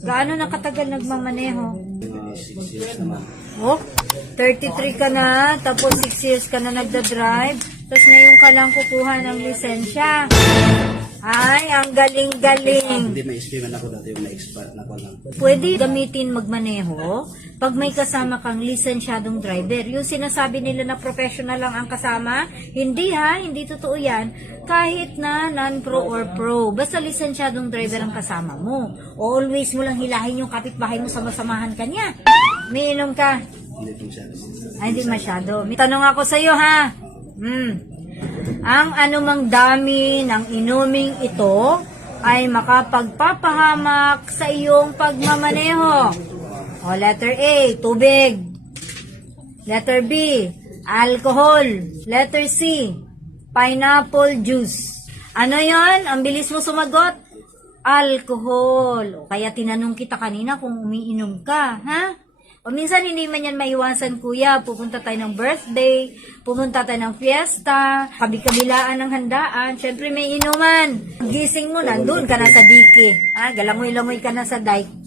Gaano na katagal nagmamaneho? 6 years naman. Oh, 33 ka na, tapos 6 years ka na nagda-drive, tapos ngayon ka lang kukuha ng lisensya. Ay, ang galing-galing. Hindi ma-experiment ako dati yung na-expert na ko lang. Pwede gamitin magmaneho pag may kasama kang lisensyadong driver. Yung sinasabi nila na professional lang ang kasama, hindi ha, hindi totoo yan. Kahit na non-pro or pro, basta lisensyadong driver ang kasama mo. Always mo lang hilahin yung kapitbahay mo sa masamahan ka niya. Umiinom ka? Hindi po siya. Ay, hindi masyado. May tanong ako sa'yo ha. Ang anumang dami ng inuming ito ay makapagpapahamak sa iyong pagmamaneho. O, letter A, tubig. Letter B, alcohol. Letter C, pineapple juice. Ano yon? Ang bilis mo sumagot. Alcohol. O, kaya tinanong kita kanina kung umiinom ka, ha? O minsan hindi man yan maiwasan, kuya. Pupunta tayo ng birthday, pupunta tayo ng fiesta, kabi-kabilaan ng handaan. Siyempre may inuman. Gising mo, nandun ka na sa dike. Galangoy-langoy ka na sa dike.